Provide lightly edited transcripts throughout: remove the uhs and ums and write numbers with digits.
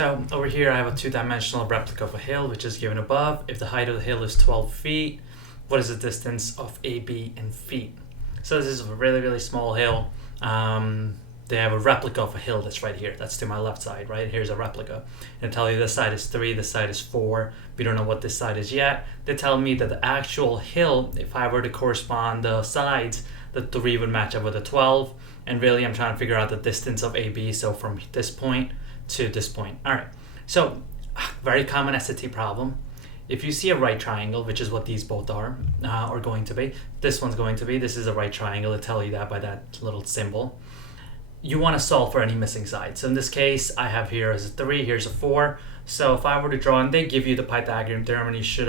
So over here I have a two-dimensional replica of a hill which is given above. If the height of the hill is 12 feet, what is the distance of AB in feet? So this is a really, really small hill. They have a replica of a hill that's right here. That's to my left side, right? Here's a replica. And tell you this side is 3, this side is 4. We don't know what this side is yet. They tell me that the actual hill, if I were to correspond the sides, the 3 would match up with the 12. And really I'm trying to figure out the distance of AB, so from this point to this point. All right, so very common SAT problem. If you see a right triangle, which is what these both are, or going to be, this one's going to be, this is a right triangle, it'll tell you that by that little symbol. You want to solve for any missing sides. So in this case, I have here as a 3, here's a 4. So if I were to draw, and they give you the Pythagorean theorem, and you should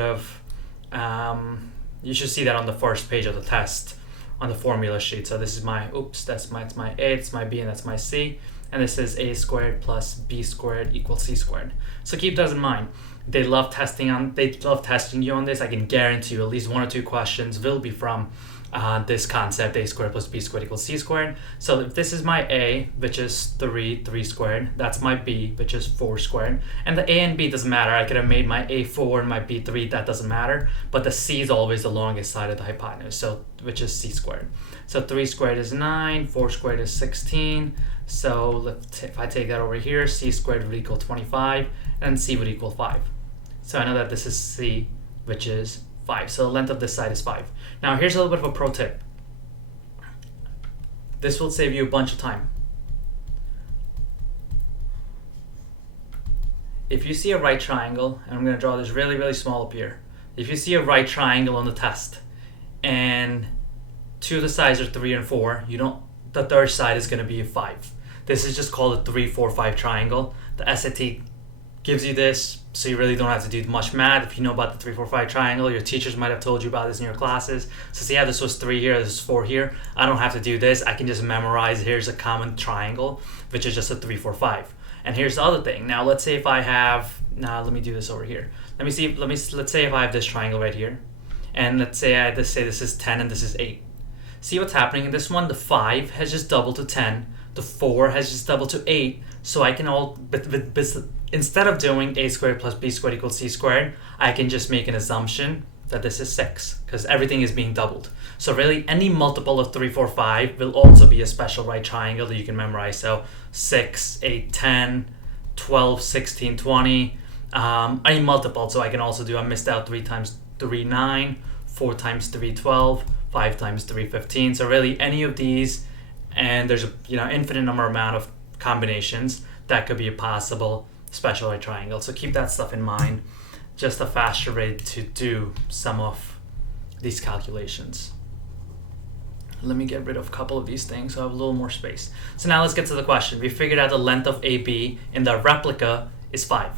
see that on the first page of the test on the formula sheet. So this is my, it's my A, it's my B, and that's my C. And this is A squared plus B squared equals C squared. So keep that in mind. They love testing you on this. I can guarantee you at least 1 or 2 questions will be from this concept, A squared plus B squared equals C squared. So if this is my A, which is 3 squared, that's my B, which is 4 squared. And the A and B doesn't matter. I could have made my A 4 and my B 3, that doesn't matter. But the C is always the longest side of the hypotenuse, so which is C squared. So 3 squared is 9, 4 squared is 16. So if I take that over here, C squared would equal 25, and C would equal 5. So I know that this is C, which is 5. So the length of this side is 5. Now here's a little bit of a pro tip. This will save you a bunch of time. If you see a right triangle, and I'm going to draw this really, really small up here. If you see a right triangle on the test, and 2 of the sides are 3 and 4, the third side is going to be a 5. This is just called a 3, 4, 5 triangle. The SAT gives you this, so you really don't have to do much math. If you know about the 3, 4, 5 triangle, your teachers might have told you about this in your classes. So see how this was 3 here, this is 4 here. I don't have to do this. I can just memorize, here's a common triangle, which is just a 3, 4, 5. And here's the other thing. Now let's say if I have, let me do this over here. Let's say if I have this triangle right here, and let's say this is 10 and this is 8. See what's happening in this one? The 5 has just doubled to 10. The 4 has just doubled to 8. So I can instead of doing A squared plus B squared equals C squared, I can just make an assumption that this is 6, because everything is being doubled. So really any multiple of 3, 4, 5 will also be a special right triangle that you can memorize. So 6, 8, 10, 12, 16, 20, any multiple. So I can also do, I missed out 3 times 3, 9, 4 times 3, 12, 5 times 3, 15. So really any of these, and there's a infinite amount of combinations that could be a possible special right triangle. So keep that stuff in mind. Just a faster way to do some of these calculations. Let me get rid of a couple of these things so I have a little more space. So now let's get to the question. We figured out the length of AB in the replica is 5.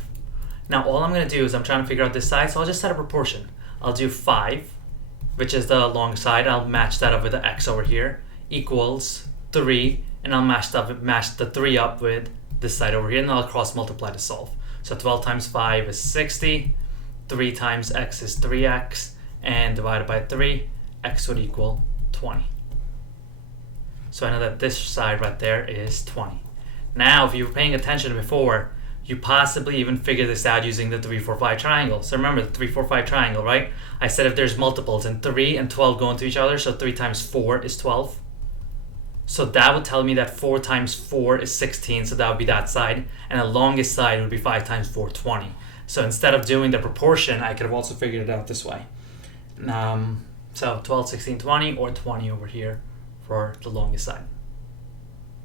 Now all I'm going to do is I'm trying to figure out this side, so I'll just set a proportion. I'll do 5, which is the long side. I'll match that up with the x over here, equals 3, and I'll match the 3 up with this side over here, and I'll cross multiply to solve. So 12 times 5 is 60, 3 times x is 3x, and divided by 3, x would equal 20. So I know that this side right there is 20. Now, if you were paying attention before, you possibly even figure this out using the 3, 4, 5 triangle. So remember the 3, 4, 5 triangle, right? I said if there's multiples, and 3 and 12 go into each other, so 3 times 4 is 12. So that would tell me that 4 times 4 is 16, so that would be that side. And the longest side would be 5 times 4, 20. So instead of doing the proportion, I could have also figured it out this way. So 12, 16, 20, or 20 over here for the longest side.